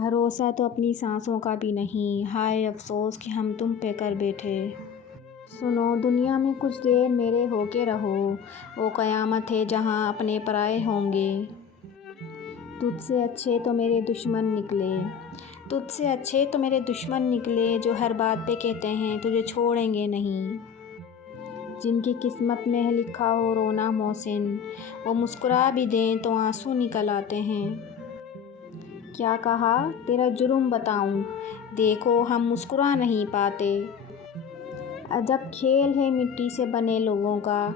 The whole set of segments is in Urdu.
بھروسہ تو اپنی سانسوں کا بھی نہیں، ہائے افسوس کہ ہم تم پہ کر بیٹھے۔ سنو دنیا میں کچھ دیر میرے ہو کے رہو، وہ قیامت ہے جہاں اپنے پرائے ہوں گے۔ تجھ سے اچھے تو میرے دشمن نکلے، تجھ سے اچھے تو میرے دشمن نکلے، جو ہر بات پہ کہتے ہیں تجھے چھوڑیں گے نہیں۔ جن کی قسمت میں ہے لکھا ہو رونا محسن، وہ مسکرا بھی دیں تو آنسو نکل آتے ہیں۔ کیا کہا تیرا جرم بتاؤں، دیکھو ہم مسکرا نہیں پاتے۔ عجب کھیل ہے مٹی سے بنے لوگوں کا،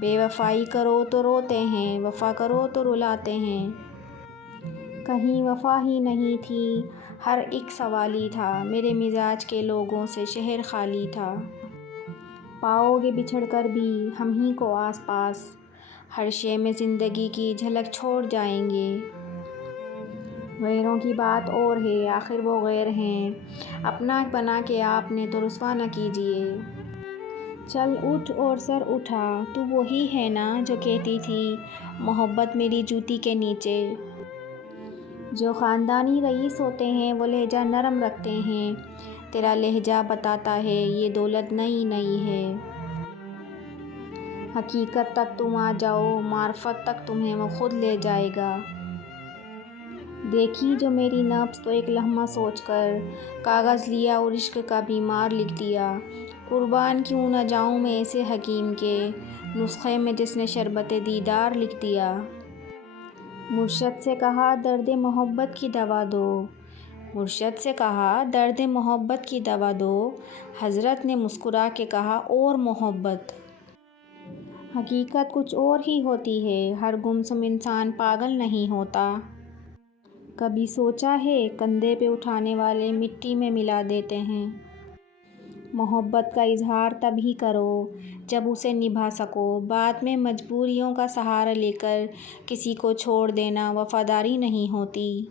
بے وفائی کرو تو روتے ہیں، وفا کرو تو رلاتے ہیں۔ کہیں وفا ہی نہیں تھی، ہر ایک سوالی تھا، میرے مزاج کے لوگوں سے شہر خالی تھا۔ پاؤ گے بچھڑ کر بھی ہم ہی کو آس پاس، ہر شے میں زندگی کی جھلک چھوڑ جائیں گے۔ غیروں کی بات اور ہے، آخر وہ غیر ہیں، اپنا بنا کے آپ نے تو رسوا نہ کیجیے۔ چل اٹھ اور سر اٹھا، تو وہی ہے نا جو کہتی تھی محبت میری جوتی کے نیچے۔ جو خاندانی رئیس ہوتے ہیں وہ لہجہ نرم رکھتے ہیں، تیرا لہجہ بتاتا ہے یہ دولت نئی نئی ہے۔ حقیقت تک تم آ جاؤ، معرفت تک تمہیں وہ خود لے جائے گا۔ دیکھی جو میری نبض تو ایک لمحہ سوچ کر، کاغذ لیا اور عشق کا بیمار لکھ دیا۔ قربان کیوں نہ جاؤں میں ایسے حکیم کے نسخے میں جس نے شربت دیدار لکھ دیا۔ مرشد سے کہا درد محبت کی دوا دو، مرشد سے کہا درد محبت کی دوا دو، حضرت نے مسکرا کے کہا اور محبت۔ حقیقت کچھ اور ہی ہوتی ہے، ہر گمسم انسان پاگل نہیں ہوتا۔ کبھی سوچا ہے کندھے پہ اٹھانے والے مٹی میں ملا دیتے ہیں۔ محبت کا اظہار تب ہی کرو جب اسے نبھا سکو، بعد میں مجبوریوں کا سہارا لے کر کسی کو چھوڑ دینا وفاداری نہیں ہوتی۔